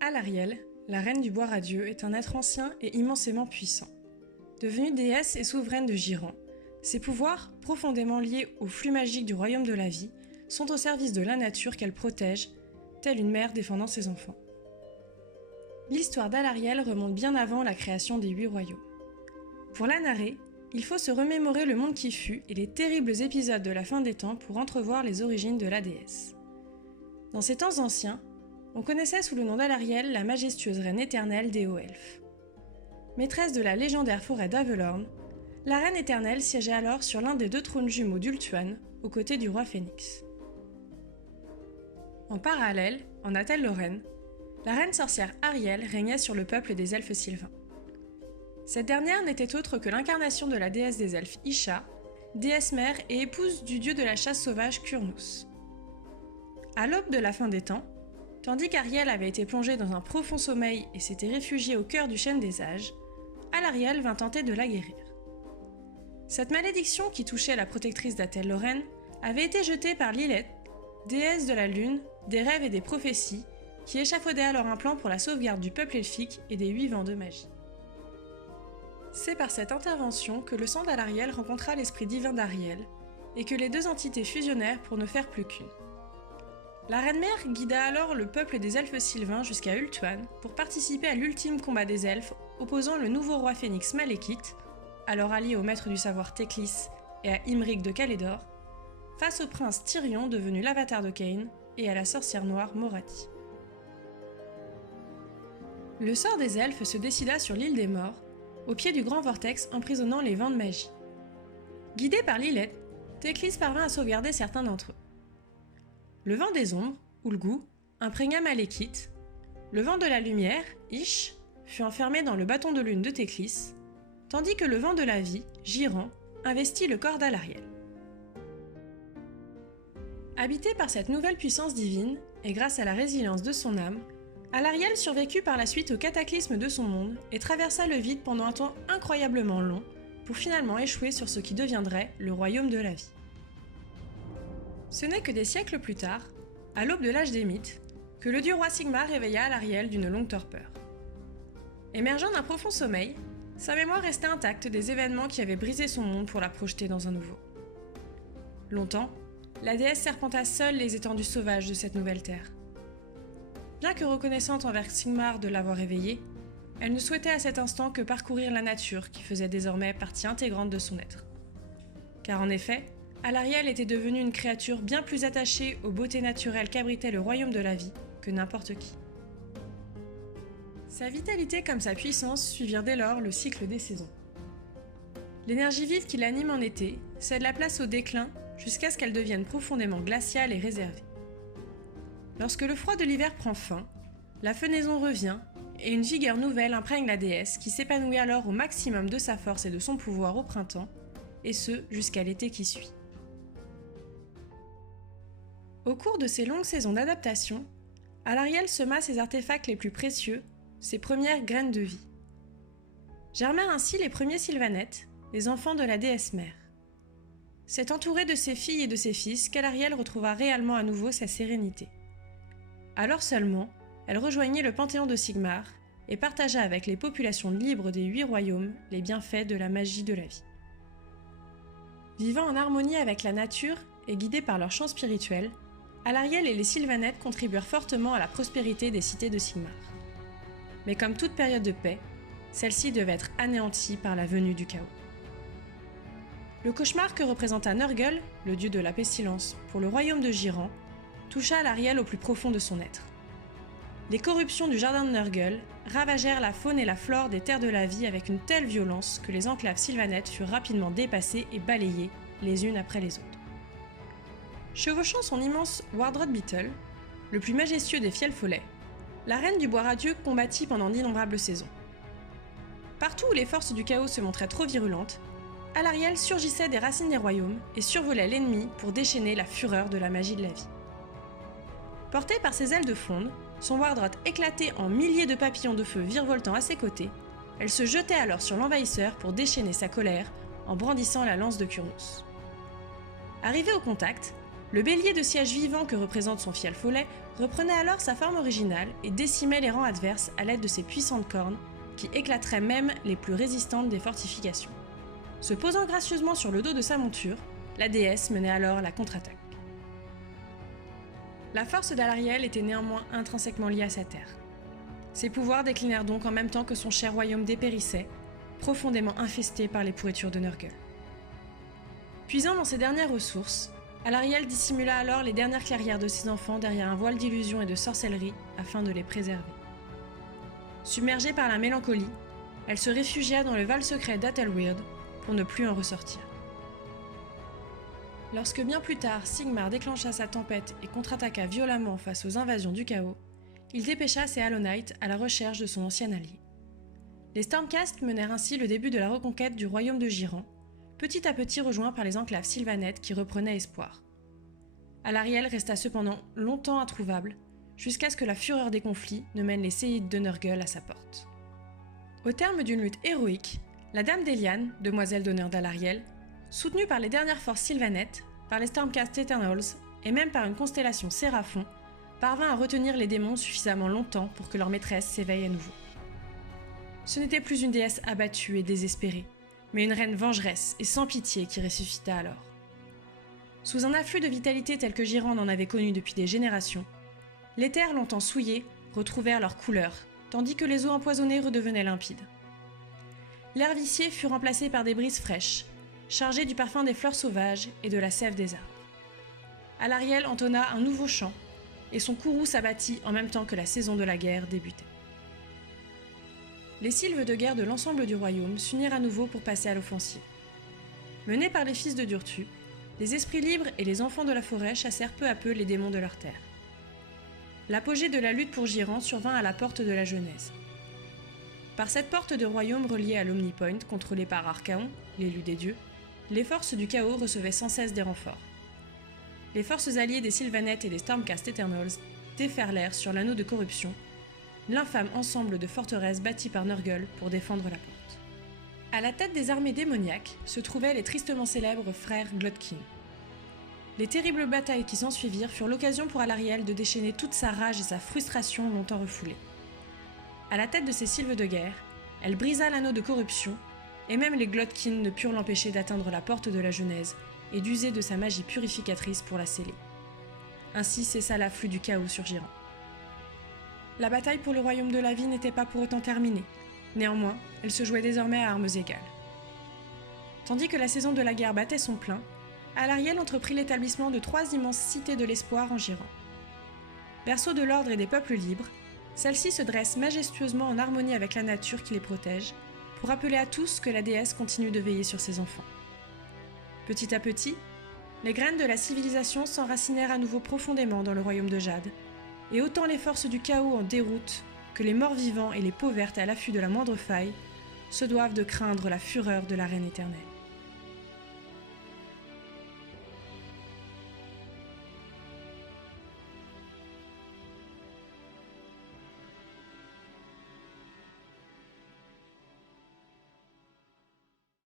Alarielle, la reine du bois radieux, est un être ancien et immensément puissant. Devenue déesse et souveraine de Giran, ses pouvoirs, profondément liés au flux magique du royaume de la vie, sont au service de la nature qu'elle protège, telle une mère défendant ses enfants. L'histoire d'Alarielle remonte bien avant la création des 8 royaumes. Pour la narrer, il faut se remémorer le monde qui fut et les terribles épisodes de la fin des temps pour entrevoir les origines de la déesse. Dans ces temps anciens, on connaissait sous le nom d'Alarielle la majestueuse reine éternelle des hauts-elfes. Maîtresse de la légendaire forêt d'Avelorn, la reine éternelle siégeait alors sur l'un des 2 trônes jumeaux d'Ultuan, aux côtés du roi Phénix. En parallèle, en Athel Lorraine, la reine sorcière Ariel régnait sur le peuple des elfes sylvains. Cette dernière n'était autre que l'incarnation de la déesse des elfes Isha, déesse mère et épouse du dieu de la chasse sauvage Kurnus. À l'aube de la fin des temps, tandis qu'Ariel avait été plongée dans un profond sommeil et s'était réfugiée au cœur du chêne des âges, Alarielle vint tenter de la guérir. Cette malédiction qui touchait la protectrice d'Athel Lorraine avait été jetée par Lilith, déesse de la lune, des rêves et des prophéties, qui échafaudait alors un plan pour la sauvegarde du peuple elfique et des 8 vents de magie. C'est par cette intervention que le sang d'Alarielle rencontra l'esprit divin d'Ariel, et que les 2 entités fusionnèrent pour ne faire plus qu'une. La reine-mère guida alors le peuple des elfes sylvains jusqu'à Ultuan pour participer à l'ultime combat des elfes opposant le nouveau roi Phénix Malekith, alors allié au maître du savoir Teclis et à Imric de Calédor, face au prince Tyrion devenu l'avatar de Cain et à la sorcière noire Morati. Le sort des elfes se décida sur l'île des morts, au pied du grand vortex emprisonnant les vents de magie. Guidé par Lilith, Teclis parvint à sauvegarder certains d'entre eux. Le vent des ombres, Ulgu, imprégna Malekith. Le vent de la lumière, Ish, fut enfermé dans le bâton de lune de Teclis, tandis que le vent de la vie, Giran, investit le corps d'Alarielle. Habité par cette nouvelle puissance divine, et grâce à la résilience de son âme, Alarielle survécut par la suite au cataclysme de son monde et traversa le vide pendant un temps incroyablement long pour finalement échouer sur ce qui deviendrait le royaume de la vie. Ce n'est que des siècles plus tard, à l'aube de l'âge des mythes, que le dieu roi Sigmar réveilla Alarielle d'une longue torpeur. Émergeant d'un profond sommeil, sa mémoire restait intacte des événements qui avaient brisé son monde pour la projeter dans un nouveau. Longtemps, la déesse serpenta seule les étendues sauvages de cette nouvelle terre. Bien que reconnaissante envers Sigmar de l'avoir réveillée, elle ne souhaitait à cet instant que parcourir la nature qui faisait désormais partie intégrante de son être. Car en effet, Alarielle était devenue une créature bien plus attachée aux beautés naturelles qu'abritait le royaume de la vie que n'importe qui. Sa vitalité comme sa puissance suivirent dès lors le cycle des saisons. L'énergie vive qui l'anime en été cède la place au déclin jusqu'à ce qu'elle devienne profondément glaciale et réservée. Lorsque le froid de l'hiver prend fin, la fenaison revient et une vigueur nouvelle imprègne la déesse qui s'épanouit alors au maximum de sa force et de son pouvoir au printemps, et ce jusqu'à l'été qui suit. Au cours de ces longues saisons d'adaptation, Alarielle sema ses artefacts les plus précieux, ses premières graines de vie. Germèrent ainsi les premiers sylvanettes, les enfants de la déesse mère. C'est entourée de ses filles et de ses fils qu'Alarielle retrouva réellement à nouveau sa sérénité. Alors seulement, elle rejoignit le panthéon de Sigmar et partagea avec les populations libres des 8 royaumes les bienfaits de la magie de la vie. Vivant en harmonie avec la nature et guidés par leur chant spirituel, Alarielle et les Sylvanettes contribuèrent fortement à la prospérité des cités de Sigmar. Mais comme toute période de paix, celle-ci devait être anéantie par la venue du chaos. Le cauchemar que représenta Nurgle, le dieu de la pestilence, pour le royaume de Giran, toucha Alarielle au plus profond de son être. Les corruptions du jardin de Nurgle ravagèrent la faune et la flore des terres de la vie avec une telle violence que les enclaves sylvanettes furent rapidement dépassées et balayées les unes après les autres. Chevauchant son immense Wardrod Beetle, le plus majestueux des Fielfollets, la reine du bois radieux combattit pendant d'innombrables saisons. Partout où les forces du chaos se montraient trop virulentes, Alarielle surgissait des racines des royaumes et survolait l'ennemi pour déchaîner la fureur de la magie de la vie. Portée par ses ailes de fronde, son Wardrot éclaté en milliers de papillons de feu virevoltant à ses côtés, elle se jetait alors sur l'envahisseur pour déchaîner sa colère en brandissant la lance de Kurnus. Arrivée au contact, Le bélier de siège vivant que représente son fiel follet reprenait alors sa forme originale et décimait les rangs adverses à l'aide de ses puissantes cornes qui éclateraient même les plus résistantes des fortifications. Se posant gracieusement sur le dos de sa monture, la déesse menait alors la contre-attaque. La force d'Alarielle était néanmoins intrinsèquement liée à sa terre. Ses pouvoirs déclinèrent donc en même temps que son cher royaume dépérissait, profondément infesté par les pourritures de Nurgle. Puisant dans ses dernières ressources, Alarielle dissimula alors les dernières clairières de ses enfants derrière un voile d'illusion et de sorcellerie afin de les préserver. Submergée par la mélancolie, elle se réfugia dans le Val secret d'Athelweird pour ne plus en ressortir. Lorsque bien plus tard Sigmar déclencha sa tempête et contre-attaqua violemment face aux invasions du chaos, il dépêcha ses Hollow Knights à la recherche de son ancien allié. Les Stormcast menèrent ainsi le début de la reconquête du royaume de Ghyran, petit à petit rejoint par les enclaves sylvanettes qui reprenaient espoir. Alarielle resta cependant longtemps introuvable, jusqu'à ce que la fureur des conflits ne mène les séides de Nurgle à sa porte. Au terme d'une lutte héroïque, la Dame d'Eliane, demoiselle d'honneur d'Alarielle, soutenue par les dernières forces sylvanettes, par les Stormcast Eternals et même par une constellation Séraphon, parvint à retenir les démons suffisamment longtemps pour que leur maîtresse s'éveille à nouveau. Ce n'était plus une déesse abattue et désespérée, mais une reine vengeresse et sans pitié qui ressuscita alors. Sous un afflux de vitalité tel que Ghyran n'en avait connu depuis des générations, les terres longtemps souillées retrouvèrent leur couleur, tandis que les eaux empoisonnées redevenaient limpides. L'air vicié fut remplacé par des brises fraîches, chargées du parfum des fleurs sauvages et de la sève des arbres. Alarielle entonna un nouveau chant, et son courroux s'abattit en même temps que la saison de la guerre débutait. Les sylves de guerre de l'ensemble du royaume s'unirent à nouveau pour passer à l'offensive. Menés par les fils de Durtu, les esprits libres et les enfants de la forêt chassèrent peu à peu les démons de leur terre. L'apogée de la lutte pour Ghyran survint à la porte de la Genèse. Par cette porte de royaume reliée à l'Omnipoint, contrôlée par Archaon, l'élu des dieux, les forces du chaos recevaient sans cesse des renforts. Les forces alliées des Sylvanettes et des Stormcast Eternals déferlèrent sur l'anneau de corruption, l'infâme ensemble de forteresses bâties par Nurgle pour défendre la porte. À la tête des armées démoniaques se trouvaient les tristement célèbres frères Glotkin. Les terribles batailles qui s'ensuivirent furent l'occasion pour Alarielle de déchaîner toute sa rage et sa frustration longtemps refoulée. À la tête de ces sylves de guerre, elle brisa l'anneau de corruption, et même les Glotkin ne purent l'empêcher d'atteindre la porte de la Genèse et d'user de sa magie purificatrice pour la sceller. Ainsi cessa l'afflux du chaos sur Ghyran. La bataille pour le royaume de la vie n'était pas pour autant terminée. Néanmoins, elle se jouait désormais à armes égales. Tandis que la saison de la guerre battait son plein, Alarielle entreprit l'établissement de 3 immenses cités de l'espoir en Ghyran. Berceau de l'ordre et des peuples libres, celles-ci se dressent majestueusement en harmonie avec la nature qui les protège, pour rappeler à tous que la déesse continue de veiller sur ses enfants. Petit à petit, les graines de la civilisation s'enracinèrent à nouveau profondément dans le royaume de Jade, et autant les forces du chaos en déroute que les morts vivants et les peaux vertes à l'affût de la moindre faille se doivent de craindre la fureur de la reine éternelle.